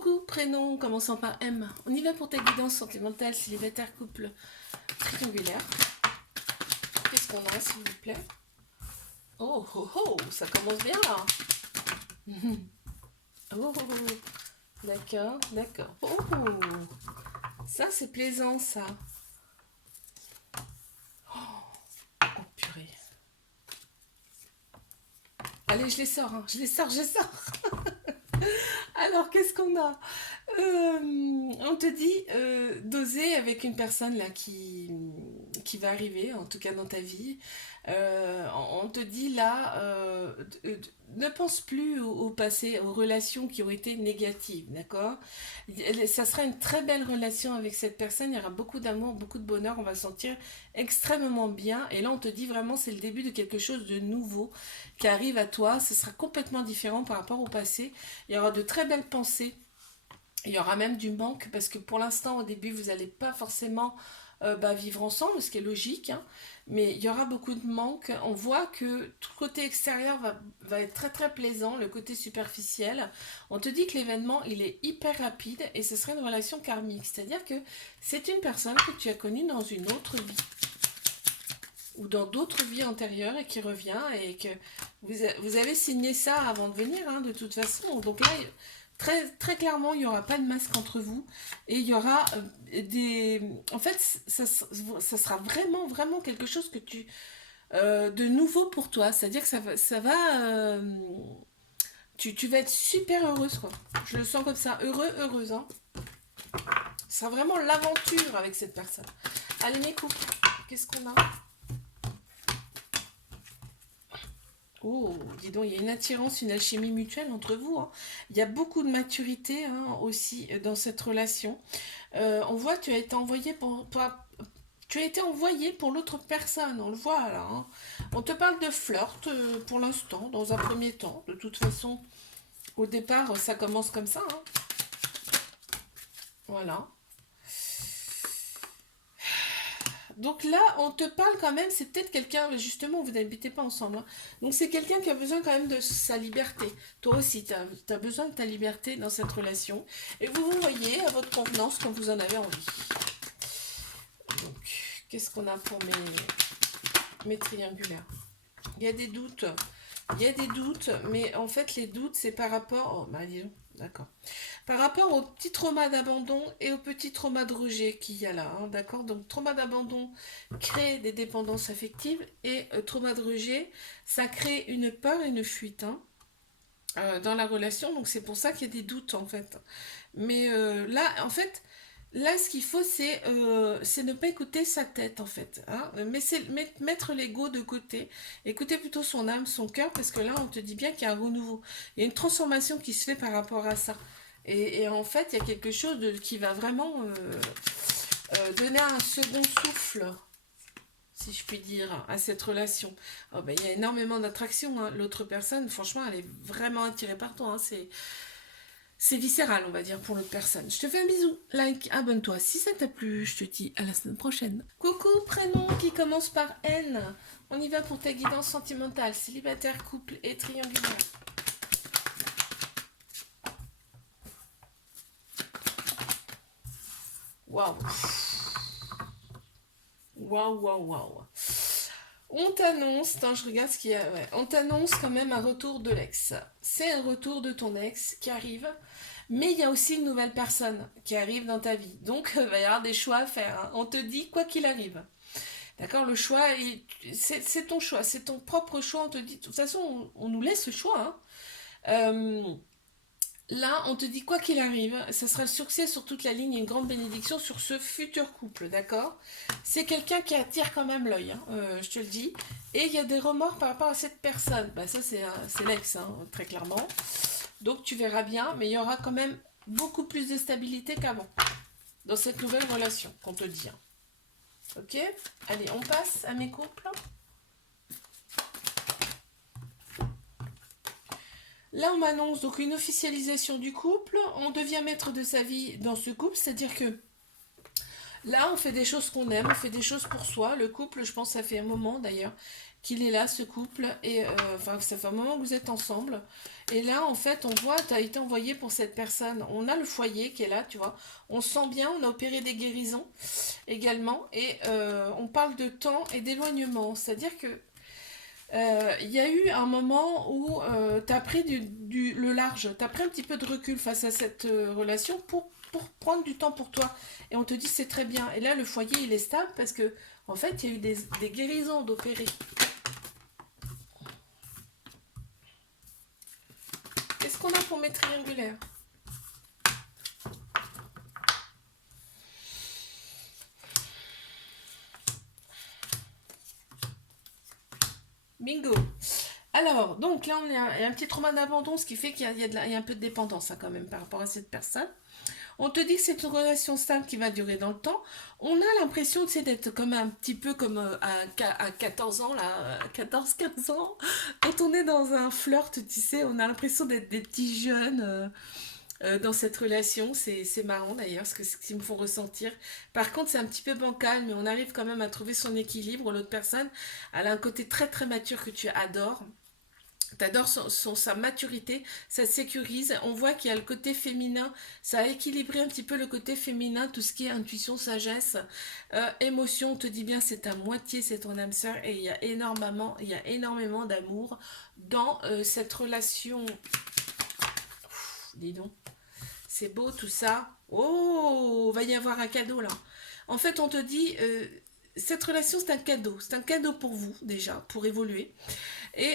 Coucou, prénom commençant par M. On y va pour ta guidance sentimentale, célibataire, couple triangulaire. Qu'est-ce qu'on a, s'il vous plaît? Oh, oh, oh, ça commence bien là. Oh, oh, oh. D'accord, d'accord. Oh, ça c'est plaisant, ça. Oh, purée. Allez, je les sors, hein. Je les sors, je les sors. Alors, qu'est-ce qu'on a? On te dit d'oser avec une personne là qui va arriver, en tout cas dans ta vie. On te dit là, ne pense plus au passé, aux relations qui ont été négatives, d'accord? Ça sera une très belle relation avec cette personne, il y aura beaucoup d'amour, beaucoup de bonheur, on va se sentir extrêmement bien. Et là, on te dit vraiment, c'est le début de quelque chose de nouveau qui arrive à toi, ce sera complètement différent par rapport au passé. Il y aura de très belles pensées. Il y aura même du manque parce que pour l'instant, au début, vous n'allez pas forcément vivre ensemble, ce qui est logique, hein, mais il y aura beaucoup de manque. On voit que tout le côté extérieur va être très très plaisant, le côté superficiel. On te dit que l'événement, il est hyper rapide et ce serait une relation karmique, c'est-à-dire que c'est une personne que tu as connue dans une autre vie ou dans d'autres vies antérieures et qui revient et que vous avez signé ça avant de venir, hein, de toute façon. Donc là, très, très clairement, il n'y aura pas de masque entre vous et il y aura des... En fait, ça sera vraiment, vraiment quelque chose que de nouveau pour toi. C'est-à-dire que tu vas être super heureuse, quoi. Je le sens comme ça. Heureuse, hein. Ce sera vraiment l'aventure avec cette personne. Allez, mes couples, qu'est-ce qu'on a? Oh, dis donc, il y a une attirance, une alchimie mutuelle entre vous, hein. Il y a beaucoup de maturité, hein, aussi dans cette relation. On voit que tu as été envoyé tu as été envoyé pour l'autre personne, on le voit là, hein. On te parle de flirt pour l'instant, dans un premier temps. De toute façon, au départ, ça commence comme ça, hein. Voilà. Donc là, on te parle quand même, c'est peut-être quelqu'un, justement, vous n'habitez pas ensemble, hein. Donc c'est quelqu'un qui a besoin quand même de sa liberté. Toi aussi, tu as besoin de ta liberté dans cette relation. Et vous vous voyez à votre convenance quand vous en avez envie. Donc, qu'est-ce qu'on a pour mes triangulaires? Il y a des doutes. Il y a des doutes, mais en fait, les doutes, c'est par rapport... Oh, bah dis donc, d'accord. Par rapport au petit trauma d'abandon et au petit trauma de rejet qu'il y a là, hein, d'accord? Donc, trauma d'abandon crée des dépendances affectives et trauma de rejet, ça crée une peur et une fuite, hein, dans la relation. Donc, c'est pour ça qu'il y a des doutes, en fait. Mais là, en fait, là, ce qu'il faut, c'est ne pas écouter sa tête, en fait, hein. Mais c'est mettre l'ego de côté. Écouter plutôt son âme, son cœur, parce que là, on te dit bien qu'il y a un renouveau. Il y a une transformation qui se fait par rapport à ça. Et en fait, il y a quelque chose qui va vraiment donner un second souffle, si je puis dire, à cette relation. Oh, ben, il y a énormément d'attraction, hein. L'autre personne, franchement, elle est vraiment attirée par toi, hein. C'est viscéral, on va dire, pour l'autre personne. Je te fais un bisou, like, abonne-toi si ça t'a plu. Je te dis à la semaine prochaine. Coucou, prénom qui commence par N. On y va pour ta guidance sentimentale, célibataire, couple et triangulaire. Waouh. Waouh, waouh, waouh. On t'annonce, attends, je regarde ce qu'il y a. Ouais. On t'annonce quand même un retour de l'ex. C'est un retour de ton ex qui arrive, mais il y a aussi une nouvelle personne qui arrive dans ta vie. Donc, il va y avoir des choix à faire, hein. On te dit quoi qu'il arrive. D'accord? Le choix, c'est ton choix, c'est ton propre choix. On te dit, de toute façon, on nous laisse le choix, hein. Euh, Là, on te dit quoi qu'il arrive, ça sera le succès sur toute la ligne et une grande bénédiction sur ce futur couple, d'accord? C'est quelqu'un qui attire quand même l'œil, hein, je te le dis. Et il y a des remords par rapport à cette personne. Bah, ça, c'est l'ex, hein, très clairement. Donc, tu verras bien, mais il y aura quand même beaucoup plus de stabilité qu'avant dans cette nouvelle relation qu'on te dit, hein. Ok? Allez, on passe à mes couples. Là, on m'annonce donc une officialisation du couple. On devient maître de sa vie dans ce couple, c'est-à-dire que là, on fait des choses qu'on aime, on fait des choses pour soi. Le couple, je pense, ça fait un moment d'ailleurs. qu'il est là, ce couple, et enfin, ça fait un moment que vous êtes ensemble. Et là, en fait, on voit, tu as été envoyé pour cette personne. On a le foyer qui est là, tu vois. On sent bien, on a opéré des guérisons également. Et on parle de temps et d'éloignement. C'est-à-dire que il y a eu un moment où tu as pris le large, tu as pris un petit peu de recul face à cette relation pour prendre du temps pour toi. Et on te dit c'est très bien. Et là, le foyer, il est stable parce que, en fait, il y a eu des guérisons d'opérer. Qu'est-ce qu'on a pour mes triangulaires? Bingo. Alors, donc là, il y a un petit trauma d'abandon, ce qui fait qu'il y a un peu de dépendance hein, quand même par rapport à cette personne. On te dit que c'est une relation stable qui va durer dans le temps. On a l'impression d'être comme un petit peu comme à 14 ans, là, 14-15 ans. Quand on est dans un flirt, tu sais, on a l'impression d'être des petits jeunes dans cette relation. C'est marrant d'ailleurs, ce qu'ils me font ressentir. Par contre, c'est un petit peu bancal, mais on arrive quand même à trouver son équilibre. L'autre personne, elle a un côté très très mature que tu adores. T'adores sa maturité, ça sécurise. On voit qu'il y a le côté féminin, ça a équilibré un petit peu le côté féminin, tout ce qui est intuition, sagesse, émotion. On te dit bien, c'est ta moitié, c'est ton âme sœur, et il y a énormément d'amour dans cette relation. Dis donc, c'est beau tout ça. Oh, va y avoir un cadeau là. En fait, on te dit, cette relation, c'est un cadeau. C'est un cadeau pour vous déjà, pour évoluer. Et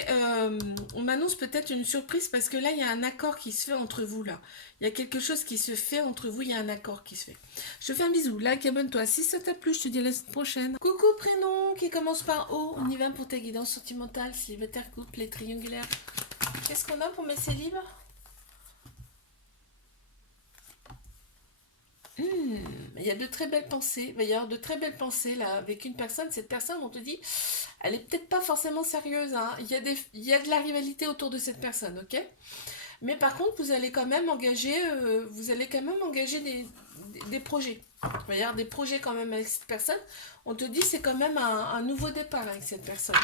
on m'annonce peut-être une surprise parce que là, il y a un accord qui se fait entre vous, là. Il y a quelque chose qui se fait entre vous, il y a un accord qui se fait. Je te fais un bisou, like, abonne-toi. Si ça t'a plu, je te dis à la semaine prochaine. Coucou, prénom qui commence par O. On y va pour ta guidance sentimentale, célibataire, couple, les triangulaires. Qu'est-ce qu'on a pour mes célibes? Il y a de très belles pensées. Il va y avoir de très belles pensées là avec une personne. Cette personne, on te dit, elle est peut-être pas forcément sérieuse. Hein. Il y a de la rivalité autour de cette personne, ok? Mais par contre, vous allez quand même engager des projets. Il va y avoir des projets quand même avec cette personne. On te dit, c'est quand même un nouveau départ avec cette personne.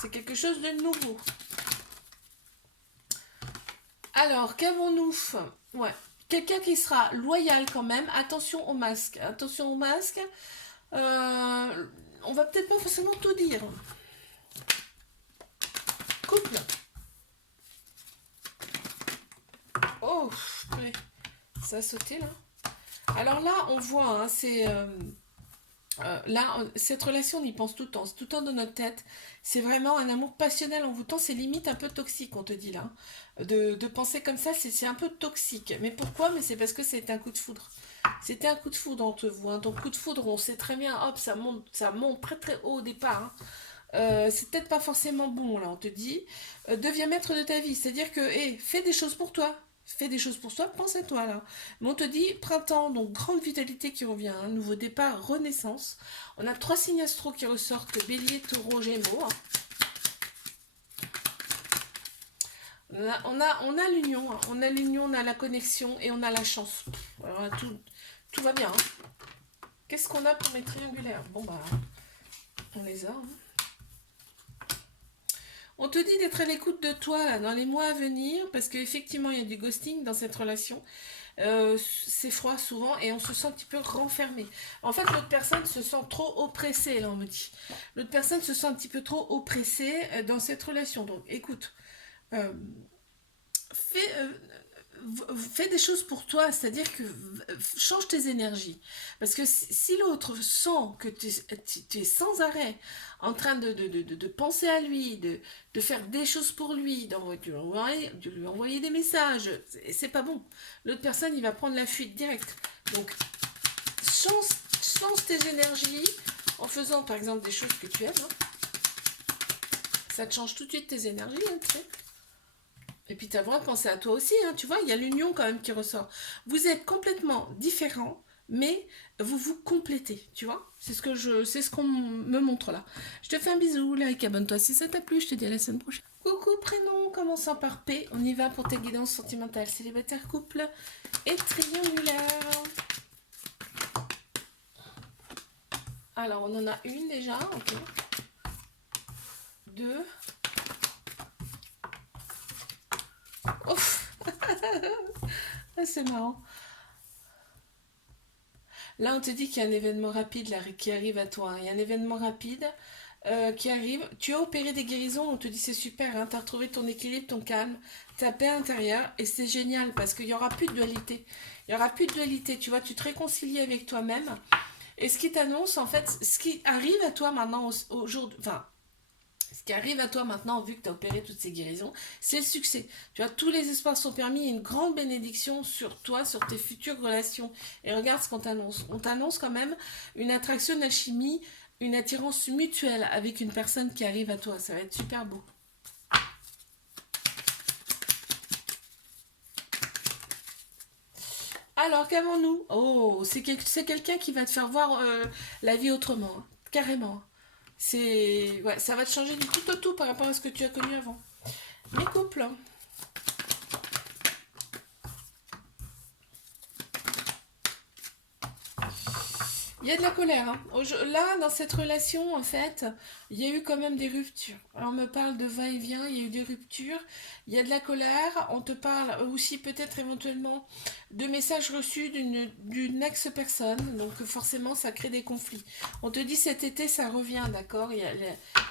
C'est quelque chose de nouveau. Alors, qu'avons-nous? Ouais. Quelqu'un qui sera loyal quand même. Attention au masque. Attention au masque. On va peut-être pas forcément tout dire. Couple. Oh, ouais. Ça a sauté là. Alors là, on voit, hein, là, cette relation, on y pense tout le temps. C'est tout le temps dans notre tête. C'est vraiment un amour passionnel en vous temps. C'est limite un peu toxique, on te dit là. De penser comme ça, c'est un peu toxique. Mais pourquoi? Mais c'est parce que c'est un coup de foudre. C'était un coup de foudre, on te voit. Hein. Donc, coup de foudre, on sait très bien, hop, ça monte très très haut au départ. Hein. C'est peut-être pas forcément bon, là, on te dit. Deviens maître de ta vie. C'est-à-dire que, hé, fais des choses pour toi. Fais des choses pour toi, pense à toi, là. Mais on te dit printemps, donc grande vitalité qui revient, hein, nouveau départ, renaissance. On a trois signes astro qui ressortent, bélier, taureau, gémeaux. Hein. On a l'union, hein. On a l'union, on a la connexion et on a la chance. Alors, tout va bien. Hein. Qu'est-ce qu'on a pour mes triangulaires? Bon, bah, on les a. Hein. On te dit d'être à l'écoute de toi là, dans les mois à venir, parce qu'effectivement, il y a du ghosting dans cette relation. C'est froid souvent et on se sent un petit peu renfermé. En fait, l'autre personne se sent trop oppressée, là, on me dit. L'autre personne se sent un petit peu trop oppressée dans cette relation. Donc, écoute, euh, fais, fais des choses pour toi, c'est-à-dire que change tes énergies. Parce que si l'autre sent que tu es sans arrêt en train de penser à lui, de faire des choses pour lui, de lui envoyer des messages, c'est pas bon. L'autre personne, il va prendre la fuite directe. Donc, change, change tes énergies en faisant par exemple des choses que tu aimes. Hein. Ça te change tout de suite tes énergies, hein, tu sais. Et puis tu as le droit de penser à toi aussi, hein, tu vois, il y a l'union quand même qui ressort. Vous êtes complètement différents, mais vous vous complétez, tu vois. C'est ce qu'on me montre là. Je te fais un bisou, like, abonne-toi si ça t'a plu, je te dis à la semaine prochaine. Coucou, prénom, commençant par P, on y va pour ta guidance sentimentale, célibataire, couple et triangulaire. Alors, on en a une déjà, ok. 2. Ouf. Ah, c'est marrant. Là, on te dit qu'il y a un événement rapide là, qui arrive à toi. Il y a un événement rapide qui arrive. Tu as opéré des guérisons, on te dit c'est super, hein, tu as retrouvé ton équilibre, ton calme, ta paix intérieure, et c'est génial parce qu'il n'y aura plus de dualité. Il n'y aura plus de dualité, tu vois, tu te réconcilies avec toi-même. Et ce qui t'annonce, en fait, ce qui arrive à toi maintenant, aujourd'hui, enfin, ce qui arrive à toi maintenant, vu que tu as opéré toutes ces guérisons, c'est le succès. Tu vois, tous les espoirs sont permis, il y a une grande bénédiction sur toi, sur tes futures relations. Et regarde ce qu'on t'annonce. On t'annonce quand même une attraction, une alchimie, une attirance mutuelle avec une personne qui arrive à toi. Ça va être super beau. Alors, qu'avons-nous? Oh, c'est quelqu'un qui va te faire voir la vie autrement, hein, carrément. C'est, ouais, ça va te changer du tout au tout par rapport à ce que tu as connu avant. Mes couples, hein. Il y a de la colère, hein. Là, dans cette relation, en fait, il y a eu quand même des ruptures. On me parle de va-et-vient, il y a eu des ruptures. Il y a de la colère. On te parle aussi peut-être éventuellement de messages reçus d'une ex-personne. Donc forcément, ça crée des conflits. On te dit cet été, ça revient, d'accord?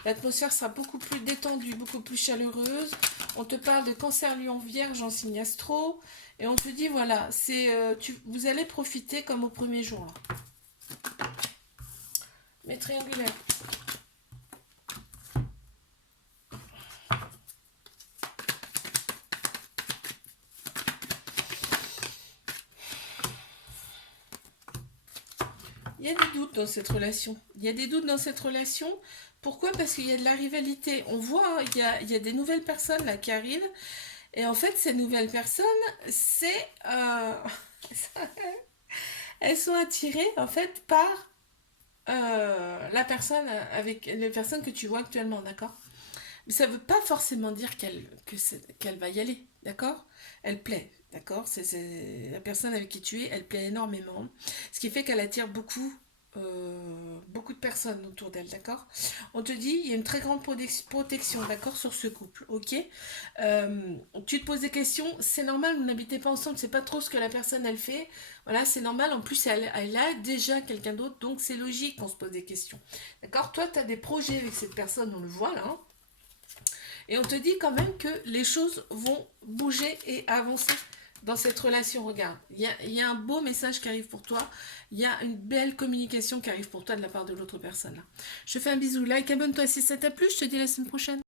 L'atmosphère sera beaucoup plus détendue, beaucoup plus chaleureuse. On te parle de cancer lion vierge en signe astro. Et on te dit, voilà, vous allez profiter comme au premier jour. Mais triangulaire. Il y a des doutes dans cette relation. Il y a des doutes dans cette relation. Pourquoi? Parce qu'il y a de la rivalité. On voit, hein, il y a des nouvelles personnes là qui arrivent. Et en fait, ces nouvelles personnes, c'est... elles sont attirées en fait par la personne avec les personnes que tu vois actuellement, d'accord? Mais ça ne veut pas forcément dire qu'elle va y aller, d'accord? Elle plaît, d'accord? La personne avec qui tu es, elle plaît énormément. Ce qui fait qu'elle attire beaucoup de personnes autour d'elle, d'accord? On te dit, il y a une très grande protection, d'accord, sur ce couple, ok? Tu te poses des questions, c'est normal, vous n'habitez pas ensemble, c'est pas trop ce que la personne elle fait. Voilà, c'est normal, en plus elle a déjà quelqu'un d'autre, donc c'est logique qu'on se pose des questions. D'accord? Toi, tu as des projets avec cette personne, on le voit là, hein, et on te dit quand même que les choses vont bouger et avancer dans cette relation. Regarde, il y a un beau message qui arrive pour toi. Il y a une belle communication qui arrive pour toi de la part de l'autre personne. Là. Je te fais un bisou. Like, abonne-toi si ça t'a plu. Je te dis à la semaine prochaine.